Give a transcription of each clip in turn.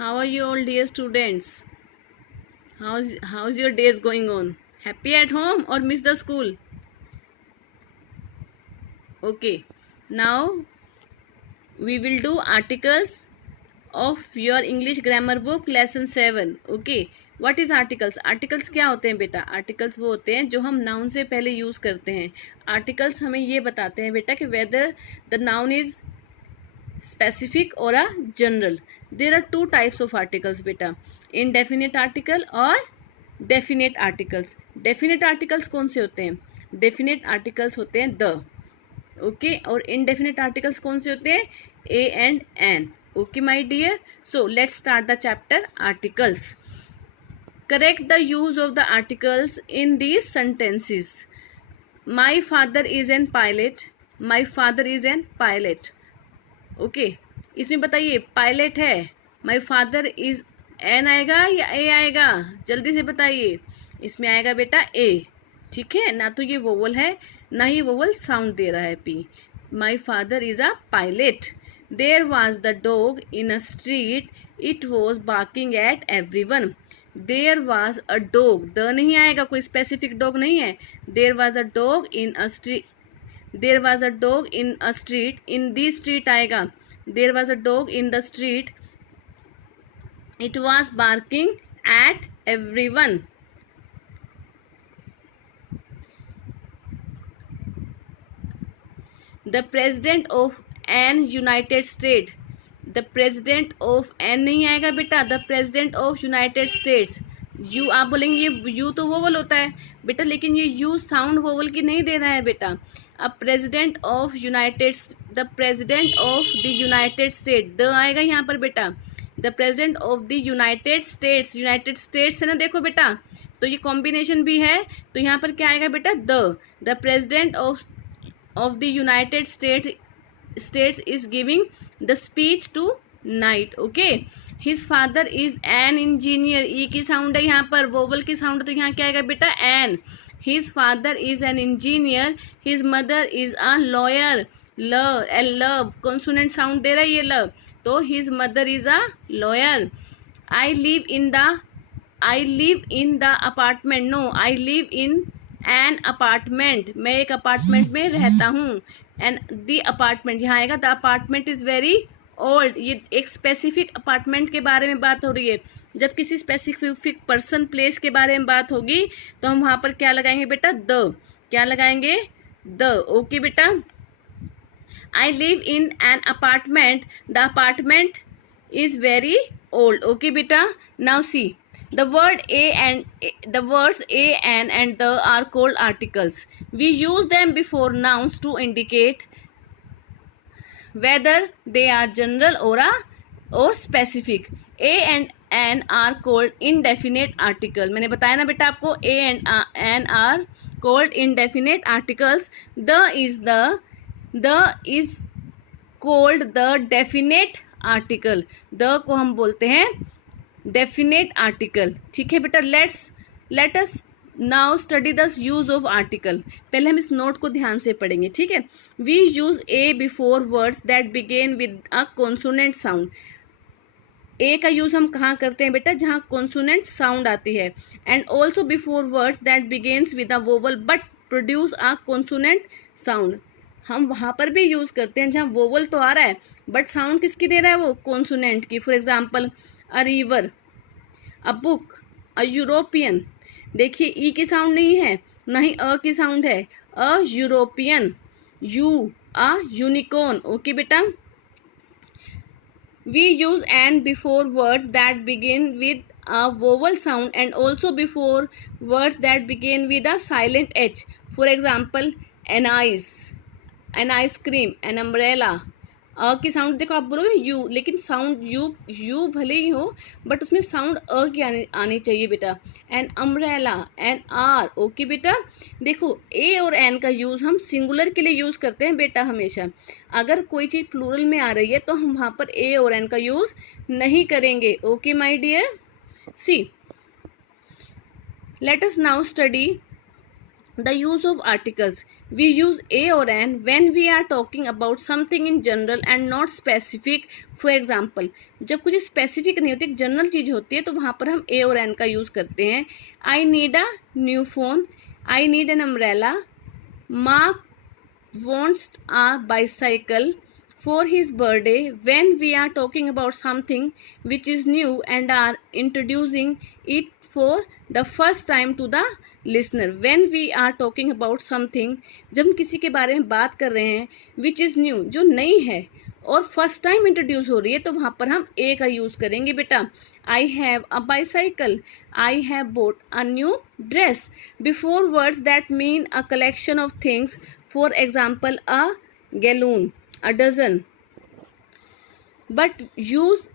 How are you all, dear students? How's your days going on? Happy at home or miss the school? Okay. Now we will do articles of your English grammar book lesson 7. Okay. What is articles? Articles क्या होते हैं बेटा? Articles वो होते हैं जो हम noun से पहले यूज करते हैं. Articles हमें ये बताते हैं बेटा कि whether the noun is specific or a general. There are two types of articles बेटा, indefinite article और definite articles. Definite articles कौन से होते हैं? Definite articles होते हैं the, okay, और indefinite articles कौन से होते हैं? A and an. Okay my dear, so let's start the chapter articles. Correct the use of the articles in these sentences. My father is an pilot. My father is an pilot. Okay इसमें बताइए pilot है, माई father is N आएगा या ए आएगा? जल्दी से बताइए. इसमें आएगा बेटा ए. ठीक है, ना तो ये वोवल है ना ही वोवल साउंड दे रहा है P. My father is a pilot. There was the dog in a street, it was barking at everyone. There was a dog, the नहीं आएगा, कोई स्पेसिफिक डॉग नहीं है. There was a dog in a street. There was a dog in a street. In the street आएगा. There was a dog in the street. It was barking at everyone. The president of an United States. The president of an नहीं आएगा बेटा. The president of United States. You आप बोलेंगे ये you तो vowel होता है बेटा, लेकिन ये यू साउंड वोवल की नहीं दे रहा है बेटा. अब president of United, the president of the United state, the आएगा यहाँ पर बेटा. The president of the United states, United states है ना, देखो बेटा, तो ये कॉम्बिनेशन भी है, तो यहाँ पर क्या आएगा बेटा? The president of the United States is giving the speech tonight. Okay, his father is an engineer. E की साउंड है यहाँ पर, वोवल की साउंड, तो यहाँ क्या आएगा बेटा? An. His father is an engineer. His mother is a lawyer. Love consonant sound दे रहा है ये लव, तो his mother is a lawyer. I live in the apartment. No, I live in an apartment. मैं एक apartment में रहता हूँ. एंड द अपार्टमेंट यहाँ आएगा. The apartment is very old. ये एक स्पेसिफिक अपार्टमेंट के बारे में बात हो रही है. जब किसी स्पेसिफिक पर्सन प्लेस के बारे में बात होगी तो हम वहां पर क्या लगाएंगे बेटा? द. क्या लगाएंगे? द. ओके बेटा. I live in an apartment. The apartment is very old. Okay बेटा. Now see the word a and the words a and the are called articles. We use them before nouns to indicate whether they are general or specific. A and an are called indefinite article. मैंने बताया ना बेटा आपको, a and an are called indefinite articles. The is called the definite article. the को हम बोलते हैं definite article. ठीक है बेटा. Late us now study the use of article. पहले हम इस नोट को ध्यान से पढ़ेंगे. ठीक है. We use a before words that begin with a consonant sound. A का यूज हम कहाँ करते हैं बेटा? जहाँ कॉन्सोनेंट साउंड आती है. And also before words that begins with a vowel but produce a consonant sound. हम वहाँ पर भी यूज करते हैं जहाँ वोवल तो आ रहा है बट साउंड किसकी दे रहा है? वो कॉन्सोनेंट की. For example a river, a book, a European. देखिए ई की साउंड नहीं है, ना ही अ की साउंड है. A European. U, a unicorn. Okay बेटा. We use an before words that begin with a vowel sound and also before words that begin with a silent H. For example an ice cream, an umbrella. A की sound देखो, आप बोलोगे you, लेकिन sound you भले ही हो but उसमें sound अ की आनी चाहिए बेटा. An umbrella, an R. Okay बेटा. देखो ए और एन का यूज हम सिंगुलर के लिए यूज करते हैं बेटा हमेशा. अगर कोई चीज प्लूरल में आ रही है तो हम वहां पर ए और एन का यूज नहीं करेंगे. Okay my dear. See let us now study The use of articles. We use a or an when we are talking about something in general and not specific. For example, जब कुछ specific नहीं होती, एक general चीज होती है, तो वहां पर हम a और an का यूज करते हैं. I need a new phone. I need an umbrella. Mark wants a bicycle for his birthday. When we are talking about something which is new and are introducing it for the first time to the listener. When we are talking about something, जब हम किसी के बारे में बात कर रहे हैं which is new, जो नई है और फर्स्ट टाइम इंट्रोड्यूस हो रही है, तो वहां पर हम ए का यूज करेंगे बेटा. I have a bicycle. I have bought a new dress. Before words that mean a collection of things. For example a gallon, a dozen. But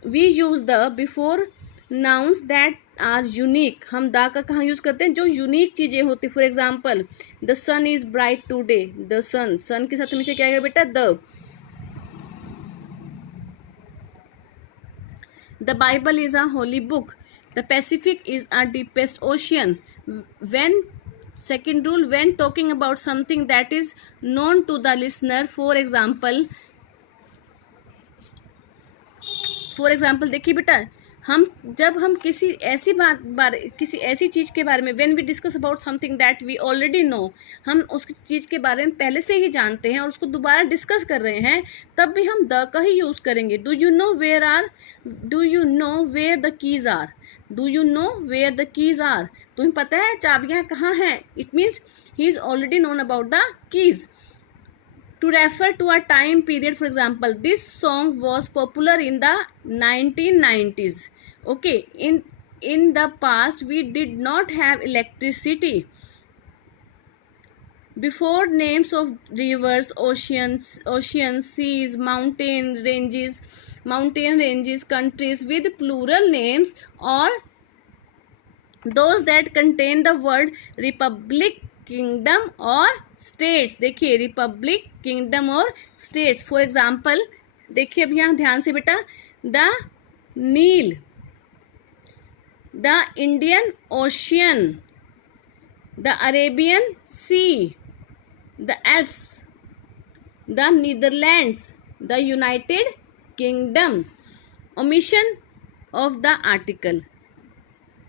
we use the before nouns that are unique. हम the का कहाँ use करते हैं? जो unique चीजें होती. For example the sun is bright today. The sun, sun के साथ हमेशा क्या है बेटा? The. The Bible is a holy book. The Pacific is a deepest ocean. When second rule, when talking about something that is known to the listener, for example, देखिए बेटा, जब हम किसी ऐसी किसी ऐसी चीज के बारे में, when we discuss about something that we already know, हम उस चीज के बारे में पहले से ही जानते हैं और उसको दोबारा डिस्कस कर रहे हैं, तब भी हम द का ही यूज करेंगे. Do you know where the keys are. Do you know where the keys are. तुम्हें पता है चाबियां कहाँ हैं? It means he is already known about the keys. To refer to a time period, for example, this song was popular in the 1990s. Okay, in the past we did not have electricity. Before names of rivers, oceans, seas, mountain ranges, countries with plural names, or those that contain the word republic, kingdom और states. देखिए, republic, kingdom और states. For example देखिए अब यहाँ ध्यान से बेटा, the Nile, the Indian Ocean, the Arabian Sea, the Alps, the Netherlands, the United Kingdom. Omission of the article.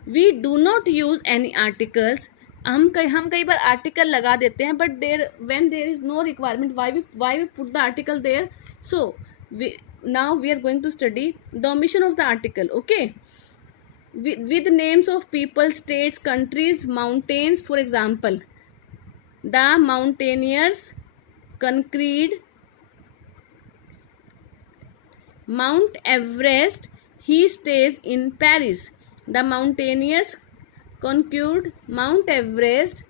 We do not use any articles. हम कई बार आर्टिकल लगा देते हैं, but when there is no requirement, why we put the article there. So now we are going to study the omission of the article. Okay, with names of people, states, countries, mountains. For example, the mountaineers conquered Mount Everest. He stays in Paris. The mountaineers conquered Mount Everest.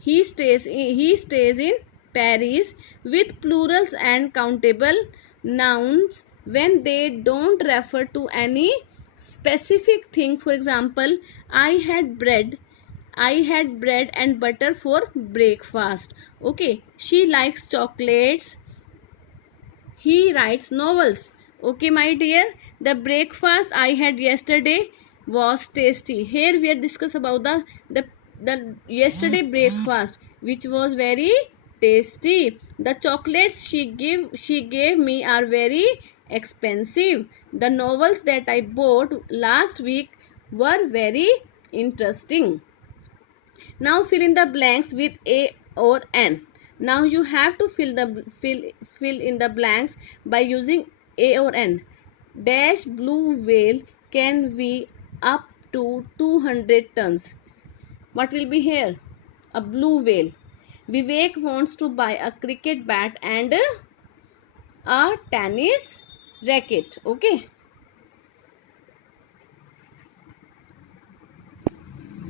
He stays in Paris. With plurals and countable nouns when they don't refer to any specific thing. For example, I had bread and butter for breakfast. Okay, she likes chocolates. He writes novels. Okay, my dear, the breakfast I had yesterday was tasty. Here we are discuss about the yesterday breakfast, which was very tasty. The chocolates she gave me are very expensive. The novels that I bought last week were very interesting. Now fill in the blanks with a or an. Now you have to fill in the blanks by using a or an. Dash blue whale can weigh up to 200 tons. What will be here? A blue whale. Vivek wants to buy a cricket bat and a tennis racket. Okay.